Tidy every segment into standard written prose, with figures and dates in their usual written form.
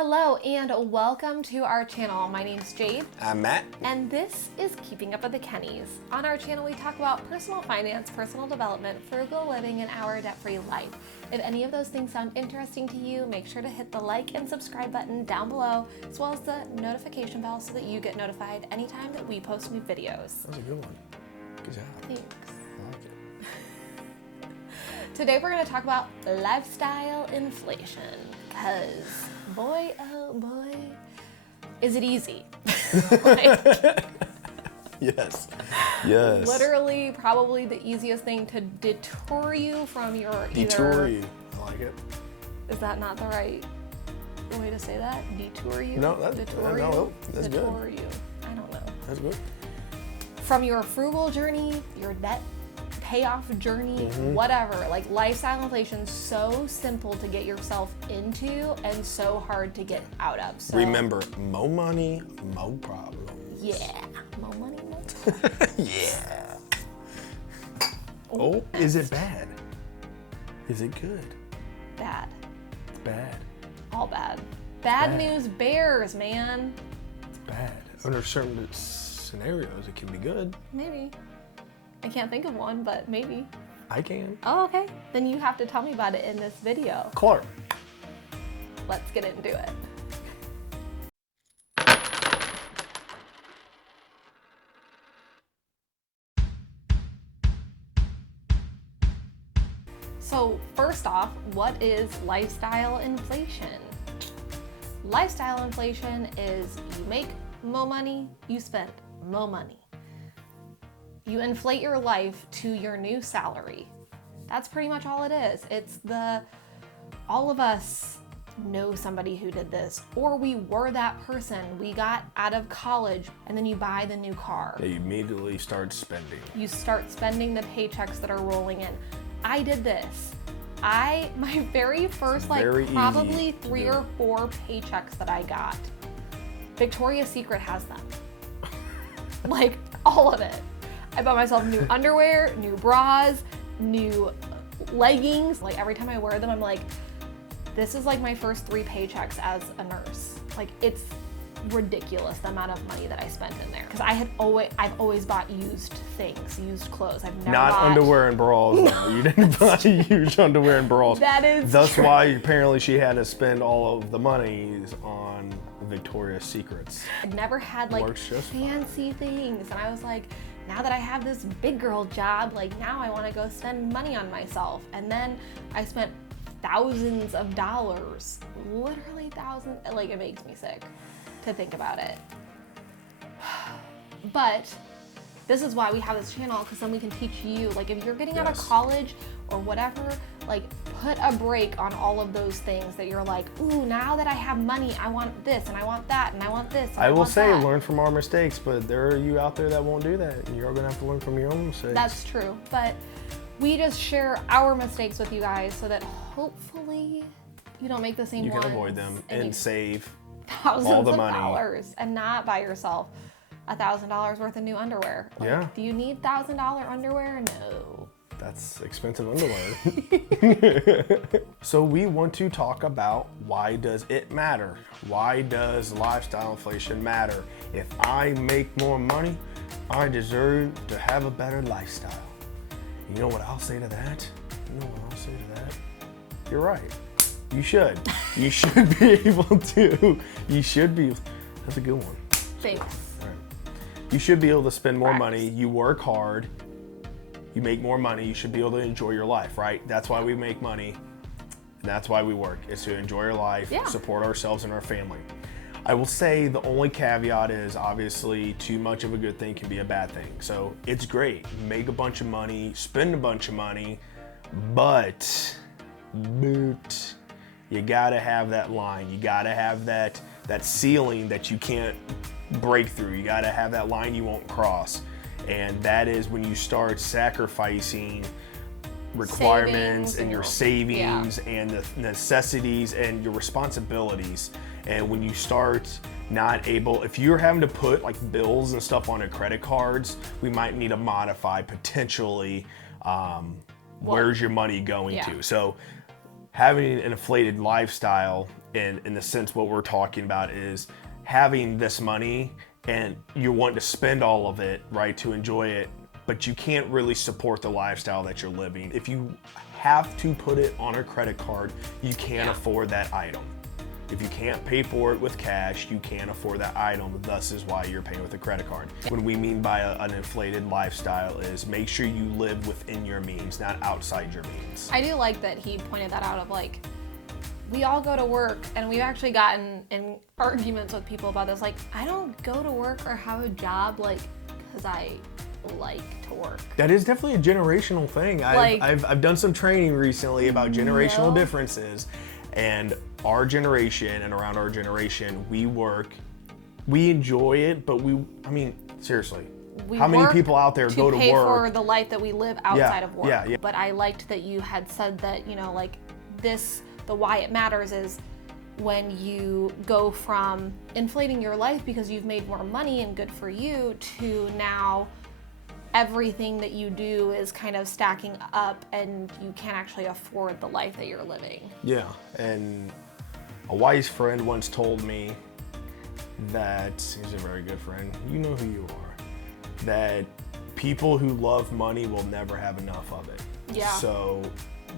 Hello and welcome to our channel. My name's Jade. I'm Matt. And this is Keeping Up with the Kennys. On our channel we talk about personal finance, personal development, frugal living, and our debt-free life. If any of those things sound interesting to you, make sure to hit the like and subscribe button down below, as well as the notification bell so that you get notified anytime that we post new videos. That was a good one. Good job. Thanks. I like it. Today we're going to talk about lifestyle inflation, because boy, oh boy, is it easy. Yes. Yes. Literally, probably the easiest thing to detour you from your Detour you. I like it. Is that not the right way to say that? Detour you? No, that's detour no, you? that's detour good. you. I don't know. That's good. From your frugal journey, your debt payoff journey, whatever. Like, lifestyle inflation's so simple to get yourself into and so hard to get out of. So Remember, more money, more problems. yeah, more money, more time. Yeah. Oh, is it bad? Is it good? Bad. It's bad. All bad. Bad Bad. news bears, man. It's bad. Under certain scenarios, it can be good. Maybe. I can't think of one, but maybe. I can. Oh, okay. Then you have to tell me about it in this video. Clark. Let's get into it. So first off, what is lifestyle inflation? Lifestyle inflation is you make more money, you spend more money. You inflate your life to your new salary. That's pretty much all it is. It's all of us know somebody who did this, or we were that person. We got out of college and then you buy the new car. They immediately start spending. You start spending the paychecks that are rolling in. I did this. My very first, very easy probably to 3 do or it. 4 paychecks that I got, Victoria's Secret has them. Like, all of it. I bought myself new underwear, new bras, new leggings. Like, every time I wear them, I'm like, this is like my first 3 paychecks as a nurse. Like, it's ridiculous the amount of money that I spent in there. Because I've always bought used things, used clothes. I've never Not bought underwear and bras. No, you didn't buy huge underwear and bras. That is That's true. why apparently she had to spend all of the monies on Victoria's Secrets. I'd never had like Works just fine. fancy things, and I was like, now that I have this big girl job, like now I want to go spend money on myself. And then I spent thousands of dollars, literally thousands. Like, it makes me sick to think about it. But this is why we have this channel, because then we can teach you, like, if you're getting out of Yes. college or whatever, like, put a break on all of those things that you're like, ooh, now that I have money, I want this and I want that and I want this and I will want say, that. learn from our mistakes, but there are you out there that won't do that, and you're gonna have to learn from your own mistakes. That's true, but we just share our mistakes with you guys so that hopefully you don't make the same you can ones avoid them and you and save thousands all the of money. dollars and not buy yourself $1,000 worth of new underwear. Like, Yeah. do you need $1,000 underwear? No. That's expensive underwear. So we want to talk about, why does it matter? Why does lifestyle inflation matter? If I make more money, I deserve to have a better lifestyle. You know what I'll say to that? You know what I'll say to that? You're right. You should. You should be able to. You should be. That's a good one. Thanks. All right. You should be able to spend more Facts. money. You work hard. You make more money. You should be able to enjoy your life, right? That's why we make money. And that's why we work, is to enjoy our life, Yeah. support ourselves and our family. I will say the only caveat is, obviously, too much of a good thing can be a bad thing. So it's great. Make a bunch of money, spend a bunch of money, but you gotta have that line. You gotta have that ceiling that you can't break through. You gotta have that line you won't cross. And that is when you start sacrificing requirements Savings and your savings and the necessities and your responsibilities. And when you start not able, if you're having to put like bills and stuff on your credit cards, we might need to modify potentially where's your money going Yeah. to. So having an inflated lifestyle And in the sense, what we're talking about is having this money and you want to spend all of it, right, to enjoy it, but you can't really support the lifestyle that you're living. If you have to put it on a credit card, you can't afford that item. If you can't pay for it with cash, you can't afford that item. Thus is why you're paying with a credit card. What we mean by an inflated lifestyle is make sure you live within your means, not outside your means. I do like that he pointed that out of like, we all go to work, and we've actually gotten in arguments with people about this. Like, I don't go to work or have a job like because I like to work. That is definitely a generational thing. I've done some training recently about generational differences, and our generation and around our generation, we work, we enjoy it, but seriously. How many people out there go to work? To pay for the life that we live outside of work. Yeah. But I liked that you had said that, like this, the why it matters is when you go from inflating your life because you've made more money and good for you to now everything that you do is kind of stacking up and you can't actually afford the life that you're living. Yeah, and a wise friend once told me that, he's a very good friend, you know who you are, that people who love money will never have enough of it. Yeah. So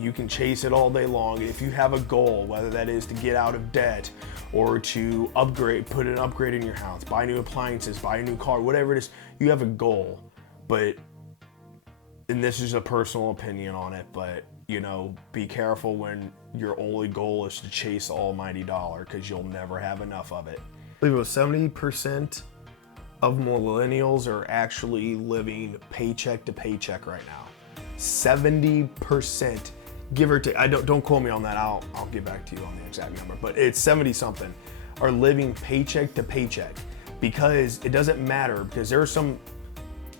you can chase it all day long. If you have a goal, whether that is to get out of debt or to upgrade, put an upgrade in your house, buy new appliances, buy a new car, whatever it is, you have a goal. But, and this is a personal opinion on it, but be careful when your only goal is to chase the almighty dollar, because you'll never have enough of it. I believe it was 70% of millennials are actually living paycheck to paycheck right now. 70%, give or take. Don't quote me on that. I'll get back to you on the exact number, but it's 70 something are living paycheck to paycheck, because it doesn't matter, because there are some,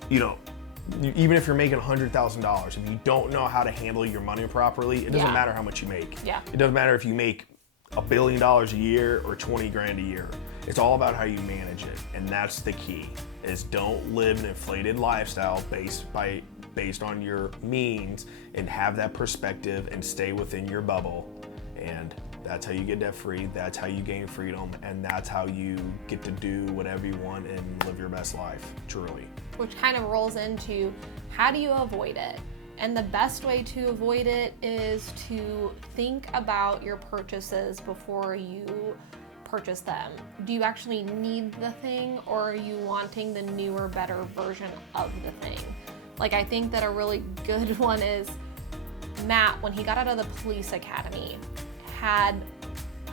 even if you're making $100,000, if you don't know how to handle your money properly, it doesn't matter how much you make. Yeah. It doesn't matter if you make $1 billion a year or 20 grand a year. It's all about how you manage it, and that's the key. Is don't live an inflated lifestyle based on your means, and have that perspective and stay within your bubble. And that's how you get debt free, that's how you gain freedom, and that's how you get to do whatever you want and live your best life, truly. Which kind of rolls into, how do you avoid it? And the best way to avoid it is to think about your purchases before you purchase them. Do you actually need the thing, or are you wanting the newer, better version of the thing? Like, I think that a really good one is Matt, when he got out of the police academy, had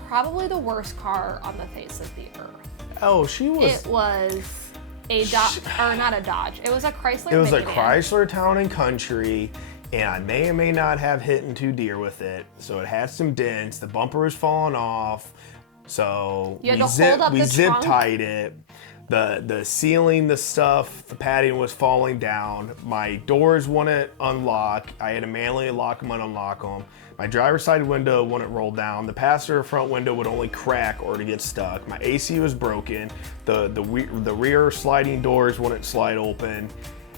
probably the worst car on the face of the earth. Oh, she was... It was a Dodge, or not a Dodge. It was a Chrysler It was minivan. a Chrysler Town and Country, and I may or may not have hit into deer with it. So it had some dents. The bumper was falling off. So we zip tied it. The ceiling, the stuff, the padding was falling down. My doors wouldn't unlock. I had to manually lock them and unlock them. My driver's side window wouldn't roll down. The passenger front window would only crack or to get stuck. My AC was broken. The rear sliding doors wouldn't slide open.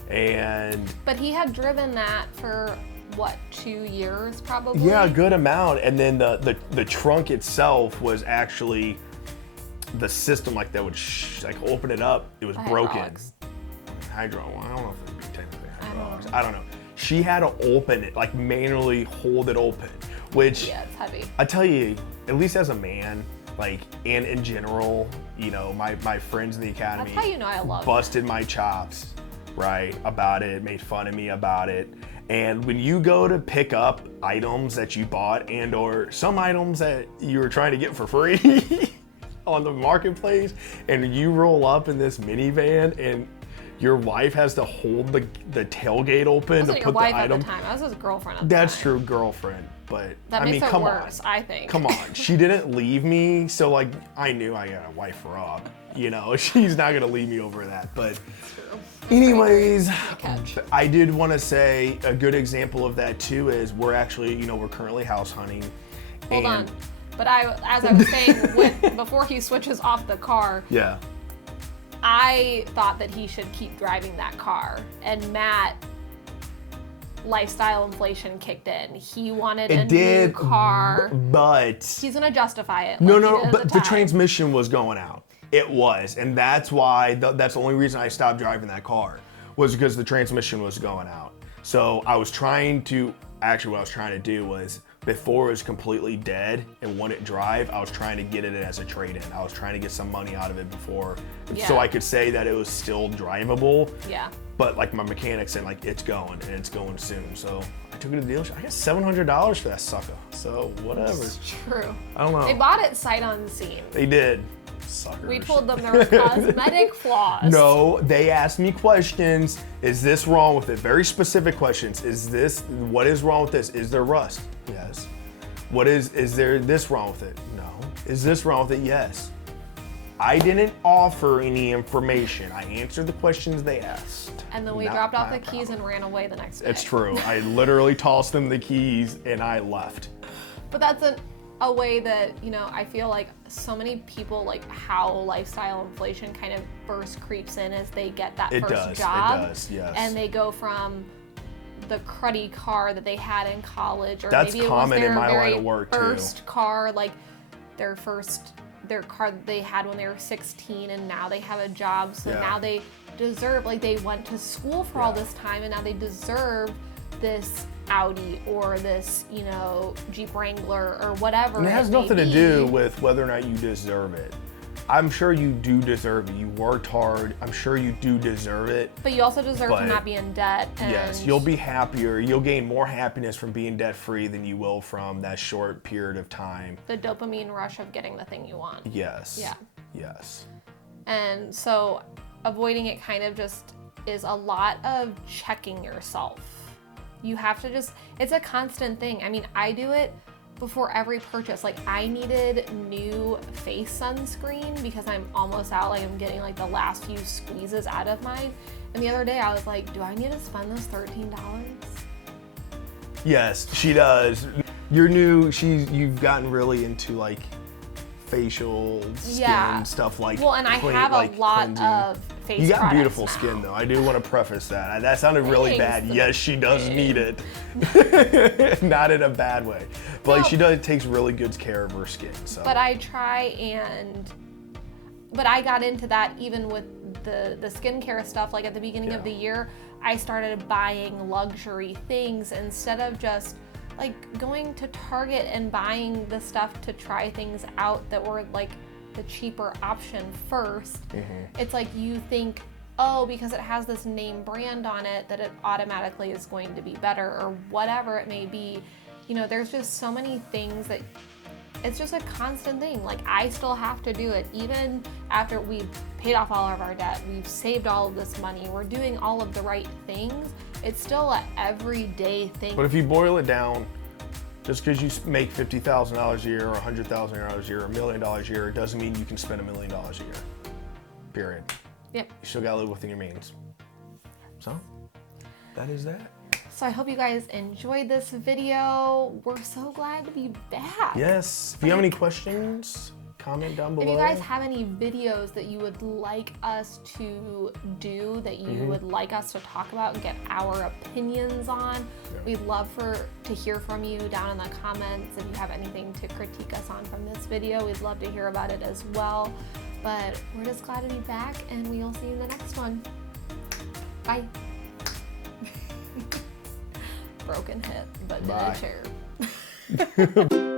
But he had driven that for what, 2 years probably? Yeah, a good amount. And then the trunk itself was actually the system that would open it up. It was broken. I don't know if it'd be technically hydraulics. I don't know. She had to open it, manually hold it open, which, yeah, it's heavy. I tell you, at least as a man, and in general, my friends in the academy, That's how you know I love busted my chops, right, about it, made fun of me about it. And when you go to pick up items that you bought and or some items that you were trying to get for free on the marketplace, and you roll up in this minivan and your wife has to hold the tailgate open to put the item. At the time. I was his girlfriend at the That's time. true, girlfriend. But that makes it worse, I think. Come on. She didn't leave me, so I knew I gotta wife her up. She's not gonna leave me over that. But anyways, I did want to say a good example of that too is we're actually, we're currently house hunting. Hold on. But as I was saying, before he switches off the car, yeah, I thought that he should keep driving that car. And Matt lifestyle inflation kicked in. He wanted It a did, new car. but He's gonna justify it. no, like he no, did no. at But the time. transmission was going out. It was, and that's why. That's the only reason I stopped driving that car was because the transmission was going out. So I was trying to. Actually, what I was trying to do was before it was completely dead and wouldn't drive, I was trying to get it as a trade-in. I was trying to get some money out of it before, so I could say that it was still drivable. Yeah. But like my mechanic said, like it's going and it's going soon. So I took it to the dealership. I got $700 for that sucker. So whatever. It's true. I don't know. They bought it sight unseen. They did. Suckers. We told them there were cosmetic flaws. No, they asked me questions. Is this wrong with it? Very specific questions. What is wrong with this? Is there rust? Yes. Is there this wrong with it? No. Is this wrong with it? Yes. I didn't offer any information. I answered the questions they asked. And then we Not dropped off my the keys problem. and ran away the next day. It's true. I literally tossed them the keys and I left. But that's a way that, you know, I feel like so many people, like how lifestyle inflation kind of first creeps in as they get that first job. It does, yes. And they go from the cruddy car that they had in college, or That's maybe it common was their in my very line of work, too. first car, like their car that they had when they were 16, and now they have a job, so Yeah. now they deserve, like they went to school for all this time, and now they deserve this Audi or this, you know, Jeep Wrangler or whatever. And it has nothing to do with whether or not you deserve it. I'm sure you do deserve it. You worked hard. I'm sure you do deserve it. But you also deserve to But not be in debt. And yes, you'll be happier. You'll gain more happiness from being debt free than you will from that short period of time. the dopamine rush of getting the thing you want. Yes. Yeah. Yes. And so avoiding it kind of just is a lot of checking yourself. You have to it's a constant thing. I mean, I do it before every purchase. Like I needed new face sunscreen because I'm almost out, like I'm getting like the last few squeezes out of mine. And the other day I was like, do I need to spend this $13? Yes, she does. You're new. You've gotten really into like facial skin stuff like. Well, and I have a lot cleansing. of face You got products beautiful now. skin though. I do want to preface that. That sounded really Thanks. bad. Yes, she does need it. Not in a bad way. But like she takes really good care of her skin. So. But I got into that even with the skincare stuff. Like at the beginning of the year, I started buying luxury things instead of just like going to Target and buying the stuff to try things out that were like the cheaper option first. It's like you think, oh, because it has this name brand on it, that it automatically is going to be better or whatever it may be. You know, there's just so many things that it's just a constant thing. Like I still have to do it even after we've paid off all of our debt, we've saved all of this money, we're doing all of the right things. It's still an everyday thing. But if you boil it down, just because you make $50,000 a year or $100,000 a year or $1 million a year, doesn't mean you can spend $1 million a year. Period. Yep. You still gotta live within your means. So, that is that. So I hope you guys enjoyed this video. We're so glad to be back. Yes. If you have any questions, comment down below. If you guys have any videos that you would like us to do, that you would like us to talk about and get our opinions on, we'd love to hear from you down in the comments. If you have anything to critique us on from this video, we'd love to hear about it as well. But we're just glad to be back, and we'll see you in the next one. Bye. Broken hip, but in Bye. a chair.